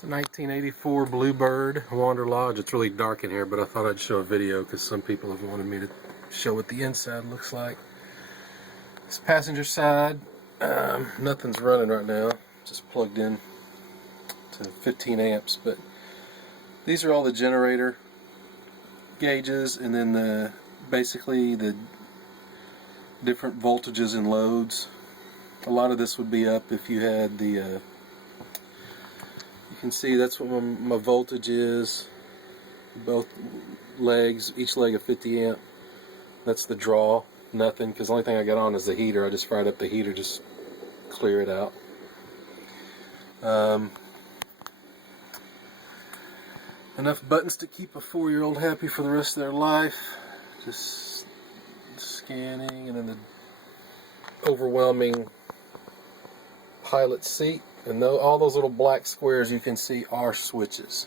It's a 1984 BlueBird Wanderlodge. It's really dark in here, but I thought I'd show a video because some people have wanted me to show what the inside looks like. This passenger side, nothing's running right now. Just plugged in to 15 amps, but these are all the generator gauges, and then basically the different voltages and loads. A lot of this would be up if you had the you can see that's what my voltage is. Both legs, each leg of 50 amp. That's the draw. Nothing, because the only thing I got on is the heater. I just fried up the heater, just clear it out. Enough buttons to keep a 4-year-old happy for the rest of their life. Just scanning, and then the overwhelming pilot seat. And all those little black squares you can see are switches.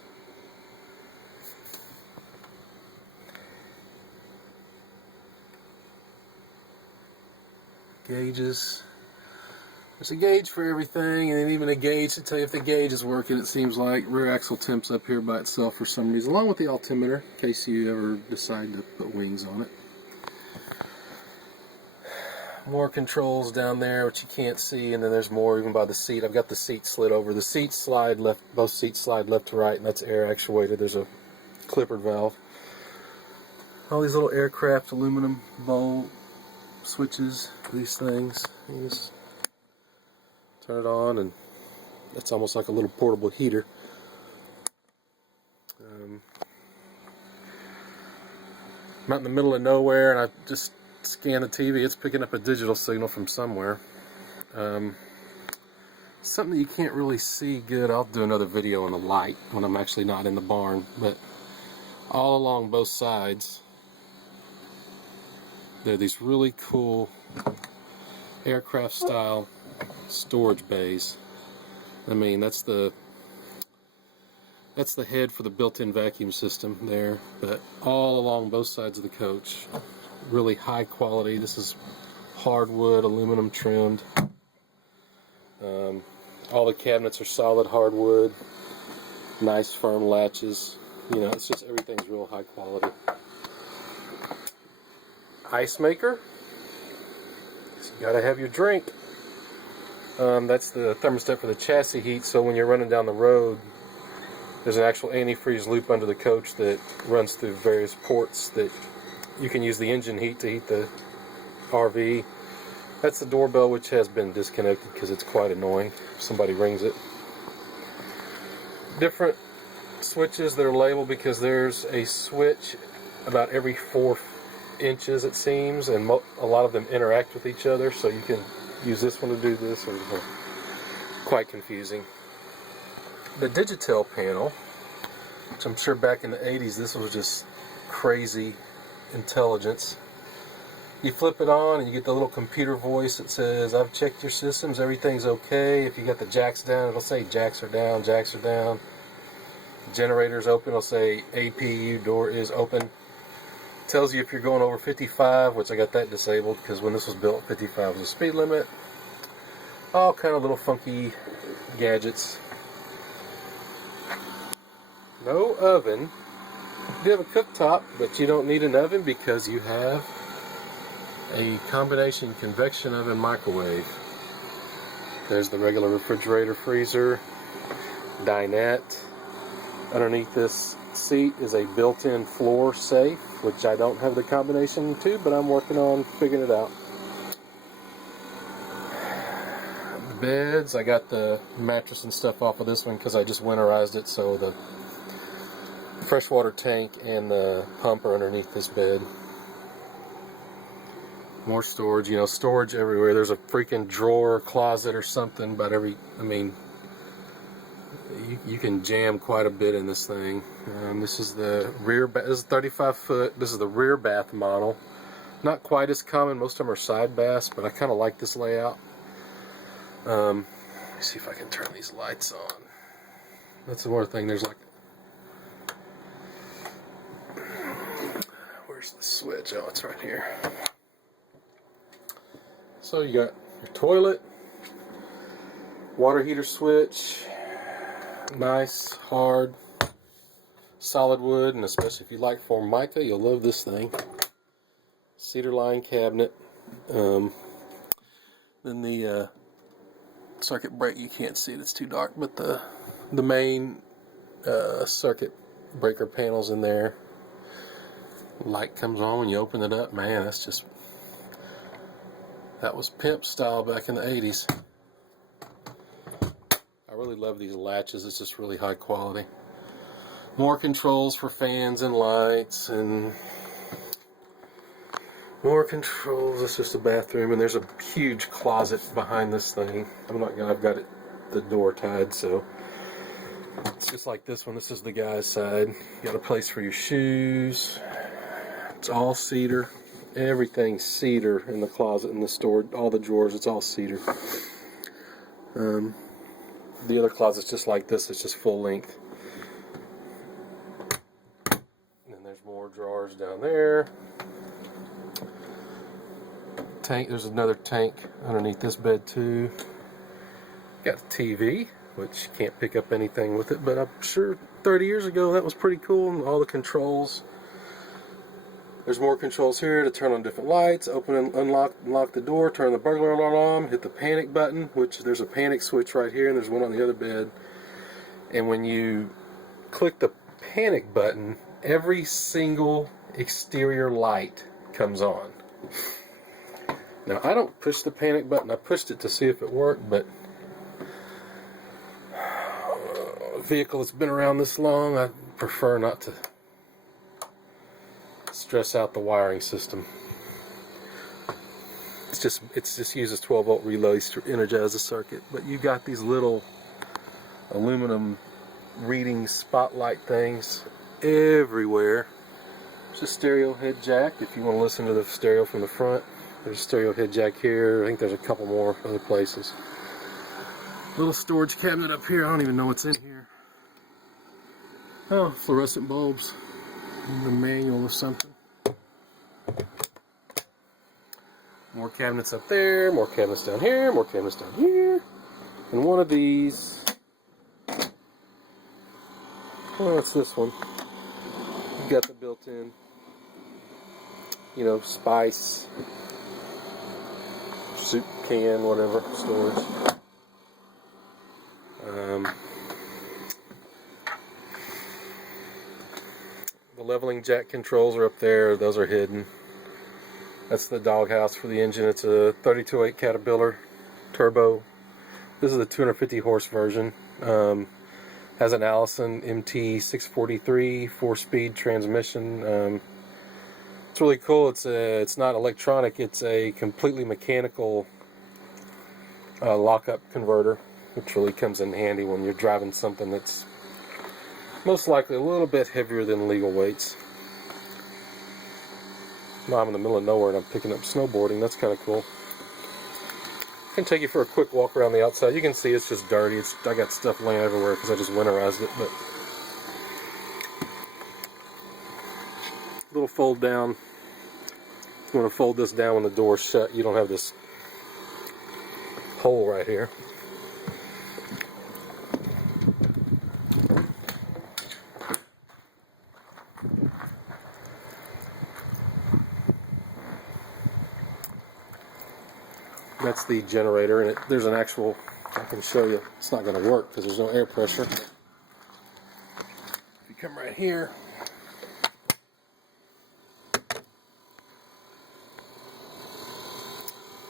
Gauges. There's a gauge for everything, and then even a gauge to tell you if the gauge is working. It seems like rear axle temp's up here by itself for some reason, along with the altimeter, in case you ever decide to put wings on it. More controls down there, which you can't see, and then there's more even by the seat. I've got the seat slid over. The seats slide left, both seats slide left to right, and that's air actuated. There's a clippered valve. All these little aircraft aluminum bowl switches, these things. You just turn it on, and it's almost like a little portable heater. I'm out in the middle of nowhere, and I just scan the TV. It's picking up a digital signal from somewhere. Something you can't really see good. I'll do another video on the light when I'm actually not in the barn, but all along both sides there are these really cool aircraft style storage bays. I mean, that's the head for the built-in vacuum system there, but all along both sides of the coach. Really high quality. This is hardwood, aluminum trimmed. All the cabinets are solid hardwood, nice firm latches. You know, it's just everything's real high quality. Ice maker. So you gotta have your drink. That's the thermostat for the chassis heat, so when you're running down the road, there's an actual antifreeze loop under the coach that runs through various ports that you can use the engine heat to heat the RV. That's the doorbell, which has been disconnected because it's quite annoying if somebody rings it. Different switches that are labeled because there's a switch about every 4 inches it seems, and a lot of them interact with each other, so you can use this one to do this, or quite confusing. The Digital panel, which I'm sure back in the 80s this was just crazy intelligence. You flip it on and you get the little computer voice that says, "I've checked your systems, everything's okay." If you got the jacks down, it'll say jacks are down, jacks are down. Generator's open, it'll say APU door is open. Tells you if you're going over 55, which I got that disabled because when this was built, 55 was the speed limit. All kind of little funky gadgets. No oven. You have a cooktop, but you don't need an oven because you have a combination convection oven microwave. There's the regular refrigerator, freezer, dinette. Underneath this seat is a built-in floor safe, which I don't have the combination to, but I'm working on figuring it out. The beds, I got the mattress and stuff off of this one because I just winterized it, so the freshwater tank and the pump are underneath this bed. More storage, you know, storage everywhere. There's a freaking drawer, closet, or something, but I mean, you can jam quite a bit in this thing. This is the rear, this is 35 foot. This is the rear bath model. Not quite as common. Most of them are side baths, but I kind of like this layout. Let me see if I can turn these lights on. That's the one thing. There's like, where's the switch? Oh, it's right here. So you got your toilet, water heater switch, Nice, hard, solid wood, and especially if you like Formica, you'll love this thing. Cedar lined cabinet. Then the circuit breaker, you can't see it, it's too dark, but the main circuit breaker panels in there. Light comes on when you open it up. Man, that was pimp style back in the 80s. I really love these latches. It's just really high quality. More controls for fans and lights, and more controls. It's just a bathroom, and there's a huge closet behind this thing. I've got the door tied, so it's just like this one. This is the guy's side. You got a place for your shoes. It's all cedar. Everything's cedar in the closet, in the store, all the drawers. It's all cedar. The other closet's just like this. It's just full length. And then there's more drawers down there. Tank. There's another tank underneath this bed too. Got a TV, which you can't pick up anything with it, but I'm sure 30 years ago that was pretty cool. And all the controls. There's more controls here to turn on different lights, open and unlock the door, turn the burglar alarm, hit the panic button, which there's a panic switch right here, and there's one on the other bed. And when you click the panic button, every single exterior light comes on. Now, I don't push the panic button. I pushed it to see if it worked, but a vehicle that's been around this long, I prefer not to stress out the wiring system. It just uses 12-volt relays to energize the circuit. But you got these little aluminum reading spotlight things everywhere. There's a stereo head jack if you want to listen to the stereo from the front. There's a stereo head jack here. I think there's a couple more other places. Little storage cabinet up here. I don't even know what's in here. Oh, fluorescent bulbs. The manual or something. More cabinets up there, more cabinets down here, more cabinets down here. And one of these, well, it's this one. You got the built-in, spice, soup can, whatever, storage. The leveling jack controls are up there. Those are hidden. That's the doghouse for the engine. It's a 32.8 Caterpillar turbo. This is the 250 horse version. Has an Allison MT 643 4-speed transmission. It's really cool. It's not electronic. It's a completely mechanical lockup converter, which really comes in handy when you're driving something that's most likely a little bit heavier than legal weights. Now I'm in the middle of nowhere and I'm picking up snowboarding. That's kind of cool. I can take you for a quick walk around the outside. You can see it's just dirty. I got stuff laying everywhere because I just winterized it. But little fold down. If you want to fold this down when the door's shut, you don't have this hole right here. That's the generator, and there's an actual, I can show you, it's not going to work because there's no air pressure. If you come right here,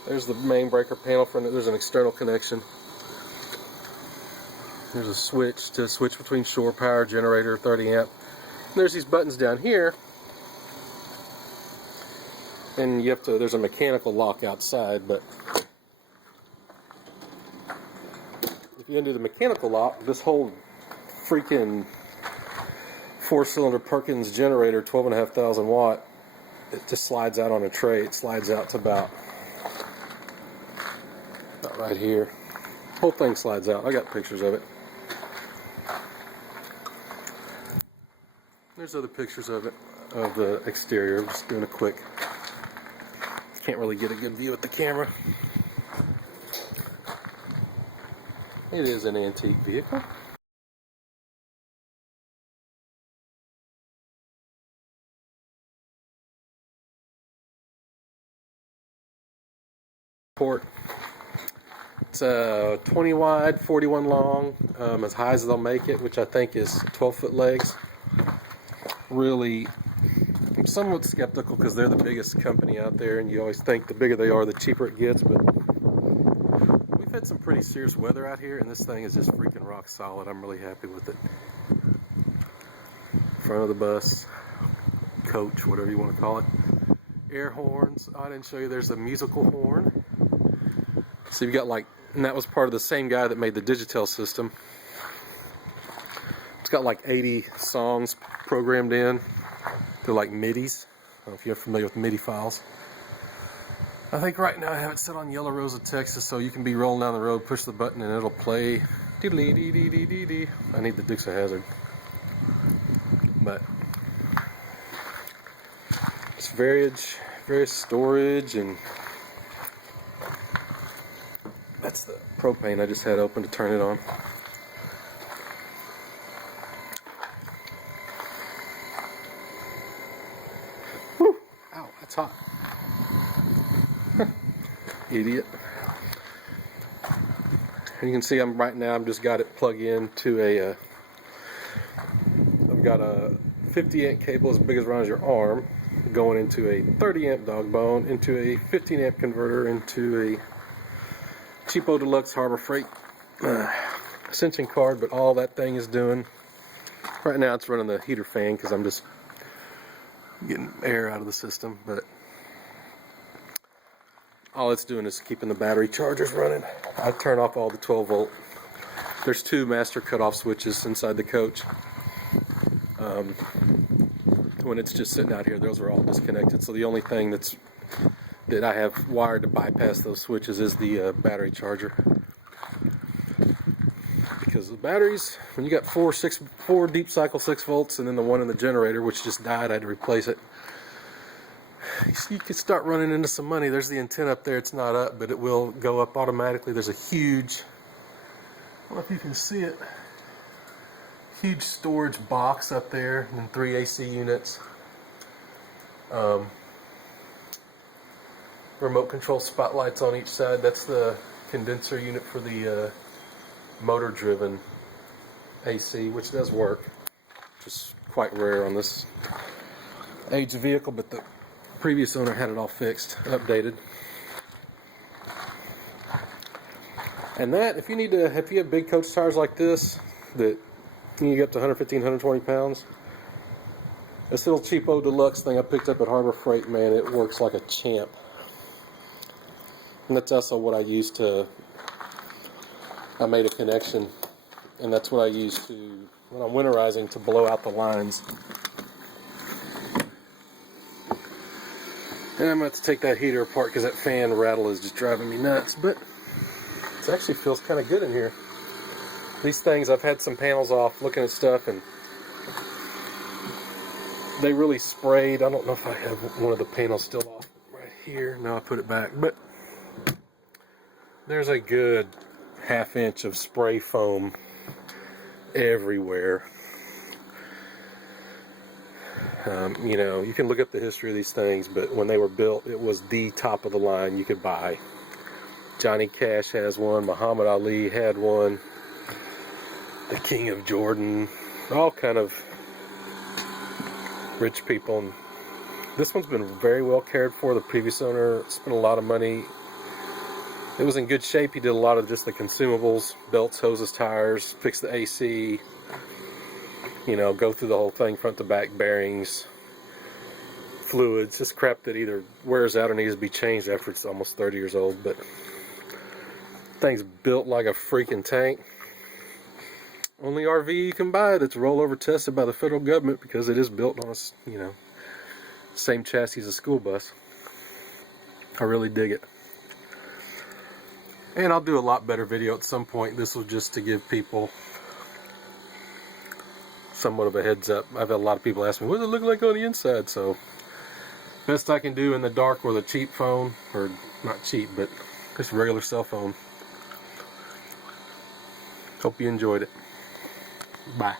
there's the main breaker panel for it. There's an external connection. There's a switch to switch between shore power, generator, 30 amp. And there's these buttons down here, and there's a mechanical lock outside, but if you undo the mechanical lock, this whole freaking 4-cylinder Perkins generator, 12,500 watt, it just slides out on a tray. It slides out to about right here. The whole thing slides out. I got pictures of it. There's other pictures of it, of the exterior. I'm just doing a quick. Can't really get a good view with the camera. It is an antique vehicle. port. It's 20 wide, 41 long, as high as they'll make it, which I think is 12-foot legs. Really, I'm somewhat skeptical because they're the biggest company out there, and you always think the bigger they are, the cheaper it gets, but we've had some pretty serious weather out here, and this thing is just freaking rock solid. I'm really happy with it. Front of the bus, coach, whatever you want to call it. Air horns. Oh, I didn't show you, there's a musical horn. So you've got like, and that was part of the same guy that made the Digital system. It's got like 80 songs programmed in. They're like MIDIs. I don't know if you're familiar with MIDI files. I think right now I have it set on Yellow Rose of Texas, so you can be rolling down the road, push the button, and it'll play. Dee-dee-dee-dee-dee-dee. I need the Dukes of Hazzard. But it's various storage, and that's the propane I just had open to turn it on. Whew! Ow, that's hot. Idiot. And you can see I'm just got it plugged into a I've got a 50 amp cable as big as around your arm going into a 30 amp dog bone, into a 15 amp converter, into a cheapo deluxe Harbor Freight ascension card. But all that thing is doing right now, it's running the heater fan because I'm just getting air out of the system, but all it's doing is keeping the battery chargers running. I turn off all the 12 volt. There's two master cutoff switches inside the coach. When it's just sitting out here, those are all disconnected. So the only thing that I have wired to bypass those switches is the battery charger. Because the batteries, when you got four deep cycle 6 volts, and then the one in the generator, which just died, I had to replace it. You could start running into some money. There's the antenna up there. It's not up, but it will go up automatically. There's a huge, I don't know if you can see it, huge storage box up there, and 3 AC units. Remote control spotlights on each side. That's the condenser unit for the motor driven AC, which does work, which is quite rare on this age vehicle, but the previous owner had it all fixed, updated. And that, if you have big coach tires like this that you get up to 115, 120 pounds, this little cheapo deluxe thing I picked up at Harbor Freight, man, it works like a champ. And that's also what I used I made a connection, and that's what I use when I'm winterizing, to blow out the lines. And I'm going to have to take that heater apart because that fan rattle is just driving me nuts. But it actually feels kind of good in here. These things, I've had some panels off looking at stuff, and they really sprayed. I don't know if I have one of the panels still off right here. No, I put it back. But there's a good ½ inch of spray foam everywhere. You know, you can look up the history of these things, but when they were built, it was the top of the line you could buy. Johnny Cash has one, Muhammad Ali had one, the King of Jordan, all kind of rich people. And this one's been very well cared for. The previous owner spent a lot of money. It was in good shape. He did a lot of just the consumables, belts, hoses, tires, fix the AC, you know, go through the whole thing, front to back, bearings, fluids, just crap that either wears out or needs to be changed after it's almost 30 years old. But thing's built like a freaking tank. Only RV you can buy that's rollover tested by the federal government, because it is built on a, you know, same chassis as a school bus. I really dig it. And I'll do a lot better video at some point. This was just to give people somewhat of a heads up. I've had a lot of people ask me, what does it look like on the inside? So, best I can do in the dark with a cheap phone, or not cheap, but just a regular cell phone. Hope you enjoyed it. Bye.